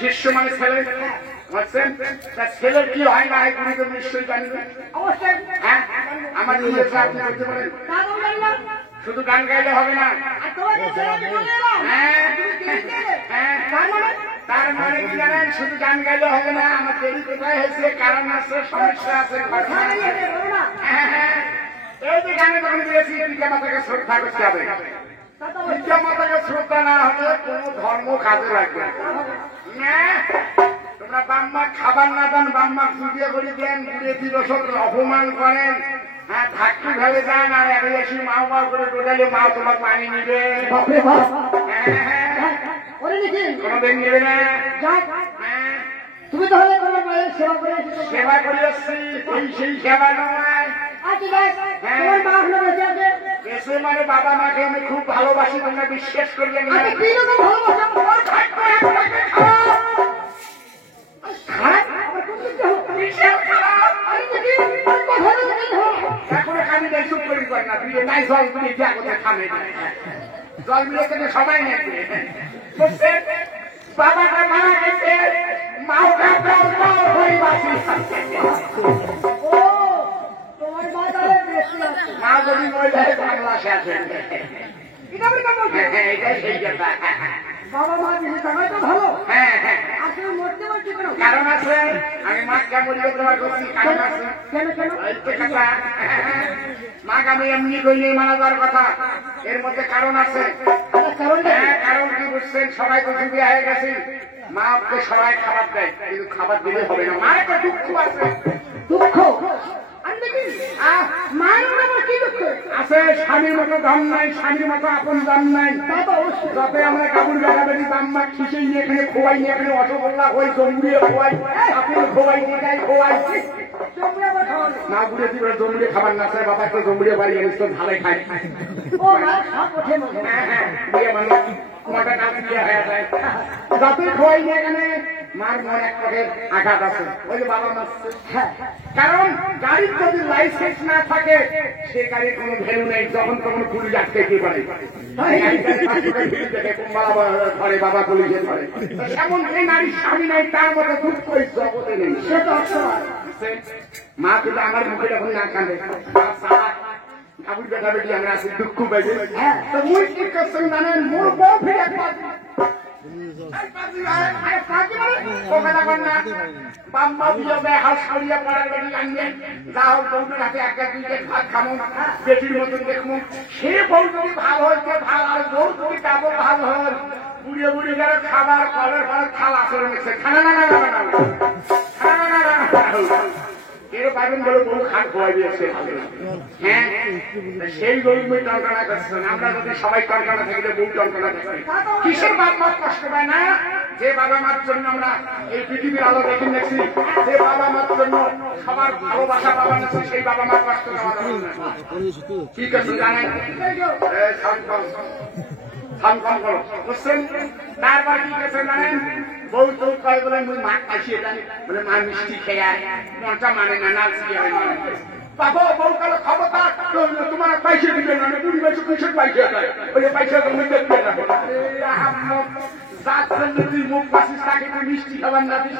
শিষ্য মানে ছেলে ছেলের কি হয় না হয় তুমি তো নিশ্চয়ই জানবেন। আমার শুধু গান গাইলে হবে না, তার মানে কি জানেন, শুধু গান গাইলে হবে না। আমার দেরি কোথায় হয়েছে, কারণ আছে, সমস্যা আছে। এই যে গানে গান দিয়েছি, পিতা মাতাকে শ্রদ্ধা করতে হবে। পিতা মাতাকে শ্রদ্ধা না হলে কোন ধর্ম কাজে লাগবে না। তোমরা বাম্মা খাবার না দেন, বাম্মা পুজো করে দেন, ঘুরে দিবসক অপমান করেন, হ্যাঁ ধাক্কি ভেবে যান, আর এসে মাও মাও করে টোটালে মাও তোমার পানি নিবে, কোনদিন নেবে না। তুমি তাহলে সেবা করে আসছি, সেই সেবা নয়। বেশি মানে বাবা মাকে আমি খুব ভালোবাসি, তোমরা বিশ্বাস করলেন না। এখনো কামি নেই, চুপ করি কর না, তুই নাই জল তুমি যা কোথায় থামে জল মিলে কিন্তু সবাই নেবে। বাবাটা মারা গেছে, মাও হয়ে বাঁচি, মা যদি মহিলায় বাংলাদেশে আছেন, এটাই সেই কথা। বাবা মা বেশি থাকাই তো ভালো। হ্যাঁ হ্যাঁ, আসলে মরতে পারছি কেন? কারণ আছে, আমি মাকে বললে তোমার করছি, কারণ আছে। মাকে আমি এমনি কইলে মারা যাওয়ার কথা, এর মধ্যে কারণ আছে। কারণ কি বুঝছেন, সবাই তো যুগে হয়ে গেছে, মাকে সবাই খাবার দেয়, কিন্তু খাবার দিলে হবে না, মায়ের তো দুঃখ আছে। দুঃখ আছে, স্বামীর মতো দাম নাই, স্বামীর মতো আপন দাম নাই। যত আমরা কাপড় বেড়াবেড়ি বাম্মা খিসেই নিয়ে এখানে খোয়াই, নিয়ে এখানে অসগোল্লা হই, জমুড়িয়ে খোয়াই, আপন খোয়াই, নিয়ে খোয়াই, না বুড়ে দিবে জমুড়িয়ে খাবার না চায়, বাবা তো জমুড়িয়ে বাড়ি জানিস তো ভালোই খায়। যতই খোয়াই নিয়ে এখানে মার মনে এক পথের আঘাত আছে, ওই যে বাবা মারছে। হ্যাঁ, কারণ গাড়ির যদি লাইসেন্স না থাকে সে গাড়ির কোনো ভ্যালু নেই, যখন তখন পুলিশ আটকে পারে। ঘরে বাবা পুলিশে ধরে, এমন যে নারীর স্বামী নাই তার মতো দুঃখ এই জগতে নেই। সে তো মা কিন্তু আমার মুখে যখন না কাঁদে ঠাকুর বেটা বেটি আমি আসি দুঃখ পেয়েছি। হ্যাঁ, তো মুই কি করছেন জানেন, মোর বউ ফিরে একবার বেটির মতন দেখবো, সে বউ যদি ভালো হয়েছে ভালো, আর বউ যদি যাবো ভালো হয় বুড়িয়ে বুড়িয়ে গেলে খাবার কলের পরে খালা করে নিচ্ছে খানা না না এর পাবেন বলে বউ খাট খোয়াই দিয়েছে। হ্যাঁ, সেই গরু বই টনটনা করছেন। আমরা যদি সবাই টনটনা থাকলে বউ টনটনা থাকবে, কিসের বাপ মার কষ্ট পায় না? যে বাবা মার জন্য আমরা এই পৃথিবীর আলো দেখে নিয়েছি, যে বাবা মার জন্য সবার ভালোবাসা বাবা নিচ্ছি, সেই বাবা মার কষ্ট ঠিক আছে জানেন। তারপর কি করছে জানেন, বউ তো কয় বলে মুই মাছ পাইছি বলে মা মিষ্টি খেয়ে মনটা মানে না নাচি বাবা বউ কালো ক্ষমতা তোমার পয়সা দিবে না, বুড়ি বয়সে কিসের পয়সা দেয় বলে পয়সা তুমি দেখবে না। তুই মুখ পাশিস তাকে তুই মিষ্টি খাবার না দিস,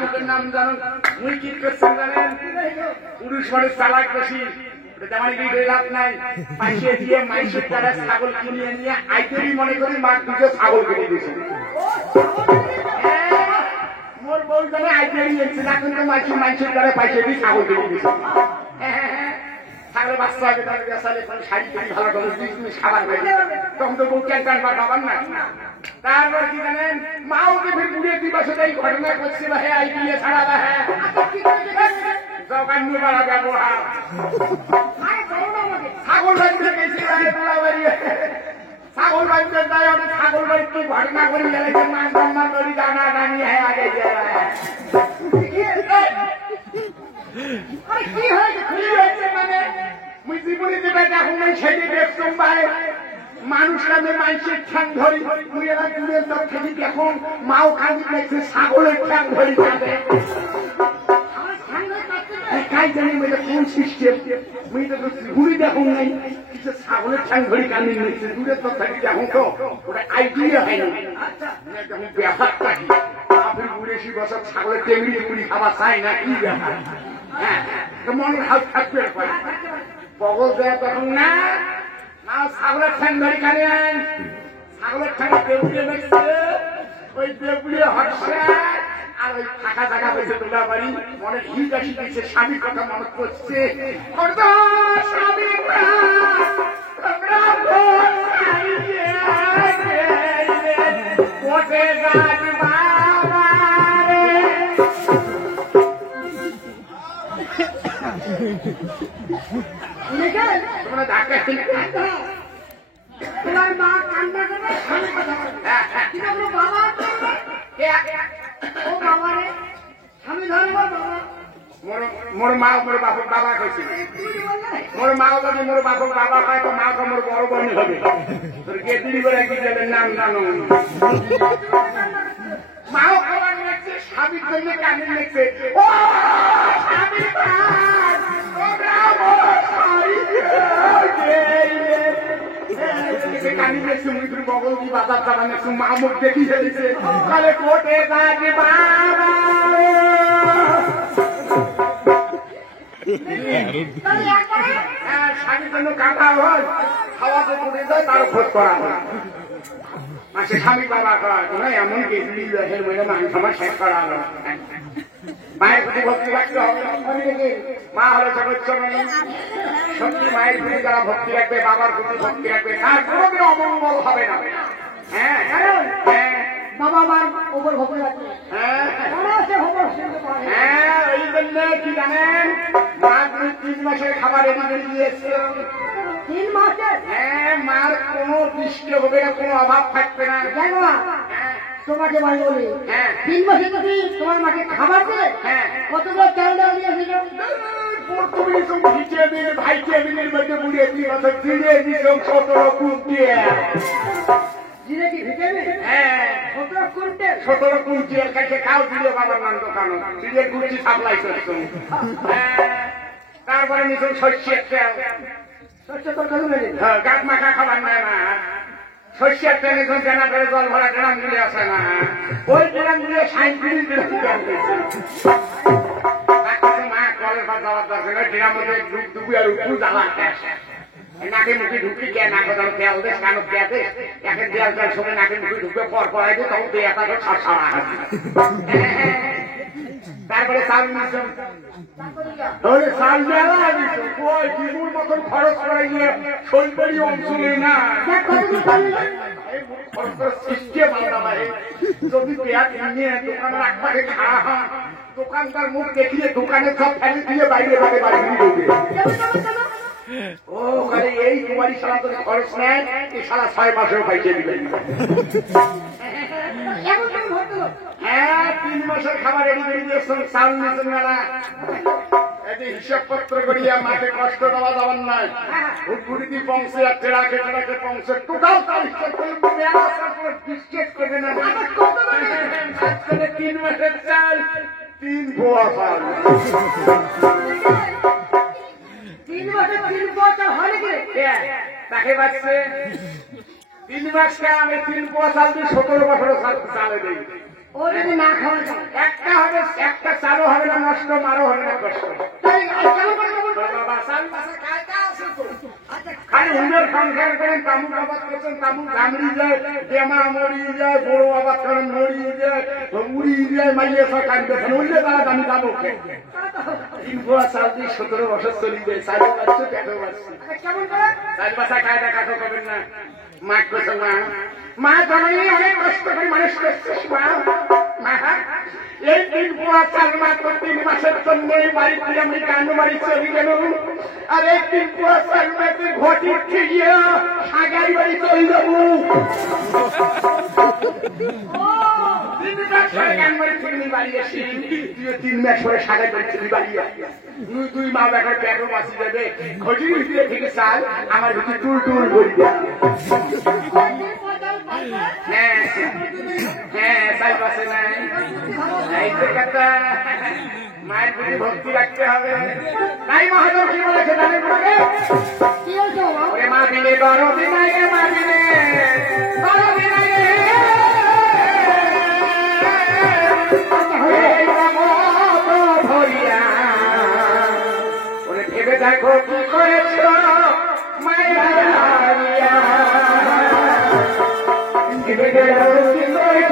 মুখের নাম জানো। মুই কি করছেন জানেন, পুরুষ মানে চালাক বেশি, লাভ নাই। পাইসে দিয়ে মাইসের দ্বারা ছাগল কিনে নিয়ে আইতেই মনে করি মার দুটো ছাগল কিনে দিয়েছে। মোর বউ জানে আইতেই এসছে না, কিন্তু মাইসের দ্বারা পাইসে দিয়ে ছাগল কিনে দিয়েছে। ছাগলের বাচ্চা হবে তাহলে শাড়ি টাড়ি ভালো করে জিনিস খাবার পাই, তখন তো বউ ক্যান্টার বা বাবার না। তারপর কি জানেন, মাও যে ফির বুড়িয়ে দিবসে এই ঘটনা করছে ভাই আই দিয়ে ছাড়া বা হ্যাঁ জগান্য বাড়া ব্যবহার। ছাগল বাড়িতে গেছি ছাগল বাড়িতে যাই, আমি ছাগল বাড়িতে ঘটনা করি গেলেছে মান সম্মান করি জানা জানি হ্যাঁ আগে কি হয়েছে মানে মুই জীবনে যেটা দেখুন নাই সেটি দেখতাম ভাই। মানুষ কাঁদে মানুষের ঠ্যাং ধরি, তুই এরা দূরের দর থেকে দেখুন মাও কাঁদি দেখছে ছাগলের ঠ্যাং ধরি কাঁদে। কাই জানি মেয়েটা কোন সিস্টেম, মেয়েটা তো ঘুরি দেখুন নাই কিছু ছাগলের ঠ্যাং ধরি কান্দি নিচ্ছে দূরের দর থেকে দেখুন তো ওটা আইডিয়া হয় না। দেখুন ব্যাপারটা কি, আপনি ৮২ বছর ছাগলের টেঙ্গি মুড়ি খাওয়া চাই না, কি ব্যাপার? হ্যাঁ, মনের হাত থাকবে বগল দেয় তখন না না ছাগলের ঠ্যাং ধরি কানে আন, ছাগলের ঠ্যাং দেউড়িয়ে দেখছে, ওই দেউড়িয়ে হচ্ছে আর ওই ফাঁকা জায়গা পেয়েছে তোলা বাড়ি মনে হিট আসি দিচ্ছে, স্বামীর কথা মনে করছে। তোমরা ধাক্কা তোমার মা কান্না করে স্বামী কথা বলে, কিন্তু বাবা ও বাবা রে স্বামী ধর্ম বাবা মোর মা মোর বাপক বাবা কইছে, মোর মা যদি মোর বাপক বাবা হয় তো মা তো মোর বড় বোন হবে। তোর গেদিরি করে কি দেবেন নাম জানো মাও খাবার লাগছে, স্বামীর জন্য কানে লাগছে। ও স্বামী কানি দেখছি মুই তুমি বগল কি বাজার যাবা না, মা মুখ দেখি ফেলিছে তাহলে কোটে যাবে বাবা। স্বামীর জন্য কাঁথা হয়, খাওয়া তো পড়ে যায় তার খোঁজ করা হয়। মাসে স্বামী বাবা কয় এমন গেছিলি মেয়েরা মানুষ আমার শেষ করা হলো। মায়ের প্রতি ভক্তি রাখতে হবে, মা হলো জগৎজননী। সত্যি মায়ের প্রতি যারা ভক্তি রাখবে, বাবার প্রতি ভক্তি রাখবে, তার কোনোদিন অমঙ্গল হবে না। হ্যাঁ হ্যাঁ, বাবা মার উপর ভক্তি রাখবে, হ্যাঁ ওই জন্য কি জানেন, মা ৩ মাসের খাবার এনে দিয়েছে। ৩ মাসে? হ্যাঁ, মার কোনো দৃষ্টি হবে না, কোনো অভাব থাকবে না। জানো না তোমাকে ভাই বলি, ৩ মাসে যদি তোমার মাকে খাবার দেবে, কতগুলো চাল ডাল দিয়েছিল? তুমি ভিজে দিন ভাইকে দিনের মধ্যে বুড়িয়ে দিয়ে জিরে দিয়েছ ১৭ কুপ দিয়ে। জিরে কি ভিটামিন? হ্যাঁ, ১৭ 17 কুইন্টাল কাছে খাও দিলে বাবার নাম দোকানো দিলে কুচি সাপ্লাই করছো তারপরে নিচুন শস্যের তেল হ্যাঁ গাছ মাখা খাবার নেয় না শস্যের তেল নিচুন জানা করে জল ভরা ড্রাম দিলে আসে না ওই ড্রাম দিলে 37 ড্রাম মা কলের পর যাওয়ার দরকার ড্রাম মধ্যে ডুবি আর উপু জ্বালা নাকে মুখে ঢুকি গিয়ে নাকে ধরো তেল দেশ কানো খেয়ে দেশ একে দেয়াল তেল সঙ্গে নাকে মুখে ঢুকে পর পড়াই দিই তখন দিয়ে একটা ছাড়া তারপরে চাল নিচ্ছেন চাল মেলা দিচ্ছ কই বিমুর মতন খরচ করাই নিয়ে শৈলবাড়ি অঞ্চলে না খরচ করে সৃষ্টি ভালো ভাই যদি পেঁয়াজ নিয়ে দোকানে একবারে খাওয়া হয় দোকানদার মুখ দেখিয়ে দোকানে সব ফেলে দিয়ে বাইরে বাইরে বাড়ি ঢুকে ও কালে এই তোমারই সারা তোর খরচ নেয় এই সারা 6 মাসেও পাইছে দিবেন হ্যাঁ 3 মাসের খাবার রেডি করে দিয়েছেন চাল নিয়েছেন মেলা এতে হিসাবপত্র করিয়া মাকে কষ্ট দেওয়া যাবার নয় ঘুটঘুটি পৌঁছে আর টেরাকে টেরাকে পৌঁছে টোটাল চাল হিসাব করে বিস্কেট করবে না 3 মাসের চাল 3 পোয়া চাল 3 মাসে 3 পোয়া হয় নাকি তাকে বাঁচছে 3 মাসকে আমি 3 পোয়া চাল দিয়ে 17 বছরের চালে দিই ও যদি না খাওয়া যায় একটা হবে একটা চালও হবে না নষ্ট মারও হবে না কষ্ট খালি উমের সংসার করেন তামুক আবাদ করছেন তামুক গামড়ি যায় বেমা মরি যায় বড় আবাদ করেন মরি যায় উড়ি যায় মাইয়ে সব কাটবেছেন উড়লে তারা দামি যাবো 3 পোয়া চাল দিয়ে 17 বছর চলি যায় চালও বাড়ছে পেটও বাড়ছে কেমন করে চাল বাসা খায় দেখা তো করবেন না মা করছে মা জমাই অনেক কষ্ট করে মানুষ করছিস মা এই 3 পোয়া চাল মাত্র 3 মাসের জন্য বাড়ি থেকে আমি কান্নু বাড়ি চলে গেল আর এই 3 পোয়া চাল মাত্র ঘটি উঠে গিয়ে সাগারি বাড়ি চলে যাবো 3 মাস পরে কানবাড়ি থেকে বাড়ি আসি 3 মাস পরে সাগারি বাড়ি চলে বাড়ি দুই মা দেখার পেটও বাঁচি যাবে ঘটি উঠে থেকে চাল আমার ভিতরে টুল টুল করি হ্যাঁ হ্যাঁ চাল পাশে নাই এই তো কথা মায়ের প্রতি ভক্তি রাখতে হবে তাই মহাদেব কি বলেছে জানেন কি হয়েছে ওরে মা দিলে দরদি মাইয়ে মা দিলে দরদি মাইয়ে ধরিয়া ওরে ভেবে দেখো কি করেছ মায়ের ভেবে দেখো কি করেছ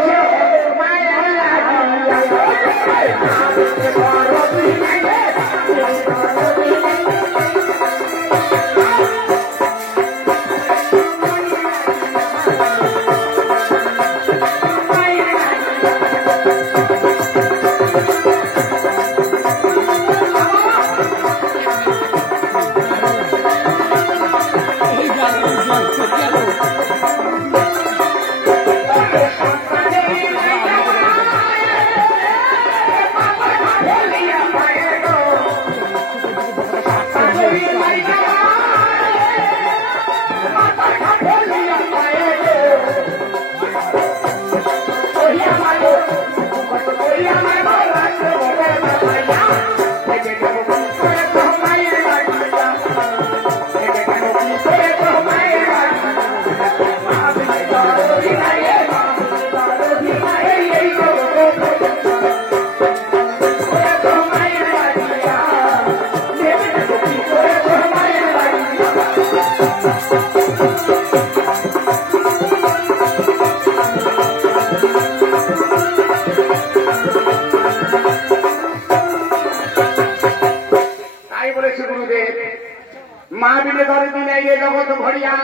মা বিলে ধরে দিনে এই জগৎ ভরিয়া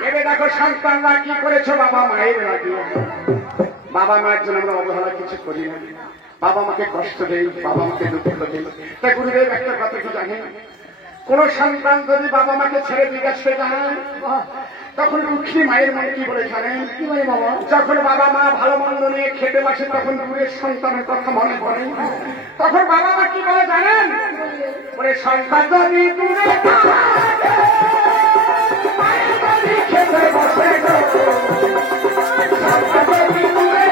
ভেবে দেখো সন্তানরা কি করেছো বাবা মায়ের লাগিয়ে বাবা মায়ের জন্য আমরা অবহেলা কিছু করি না বাবা মাকে কষ্ট দেই বাবা মাকে দুঃখ দেই তা গুরুদেব একটা কথা কি জানেন কোন সন্তান যদি বাবা মাকে ছেড়ে বিদেশে যায় তখন লক্ষ্মী মায়ের মনে কি বলে জানেন কি বলে বাবা যখন বাবা মা ভালো মন্দ নিয়ে খেতে বসে তখন দূরের সন্তানের কথা মনে পড়ে তখন বাবা মা কি বলে জানেন বলে সন্তান যদি দূরে খেতে বসে সন্তান যদি দূরে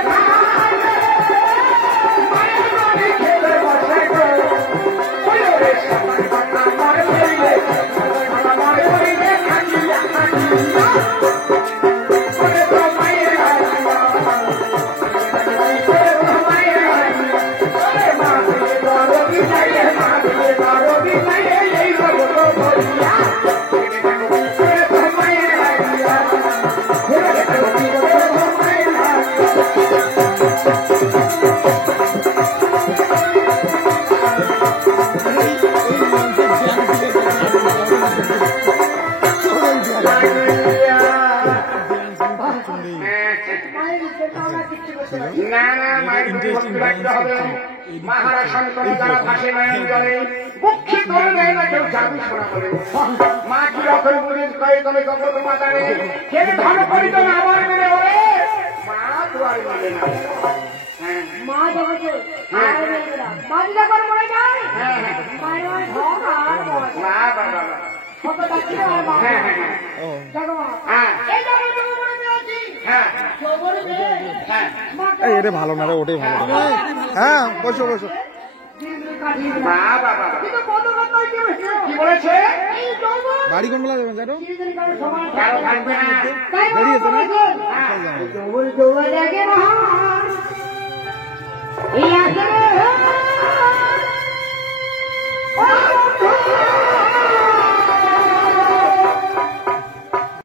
না না মায়ের প্রতি ভক্তি রাখতে হবে। মহারাজ সন্তান যারা ভাসে নয়ন জলে মুখে ধরে নেয় না কেউ জাদু শোনা বলে। মা কি রকম বুঝে কয়ে তুমি জগৎ মাতারে কে ধন করিত না আমার মেরে ওরে মা তো আর মেলে না। মা জগতে বাজলা করে মরে যায় মায়ের ধন আর মা বাবা কত ডাকি আর মা এই জায়গায় তুমি মরে যাচ্ছি খবর দে এই এটা ভালো না রে, ওটাই ভালো। হ্যাঁ বসো বসো। মা বাবা কিন্তু কত কথা কি বলেছে? এই যৌবন বাড়ি কোন বেলা যাবেন জানো? কারো থাকবে না। বেরিয়েছে না? যৌবন যৌবন লাগে মহান এই আসলে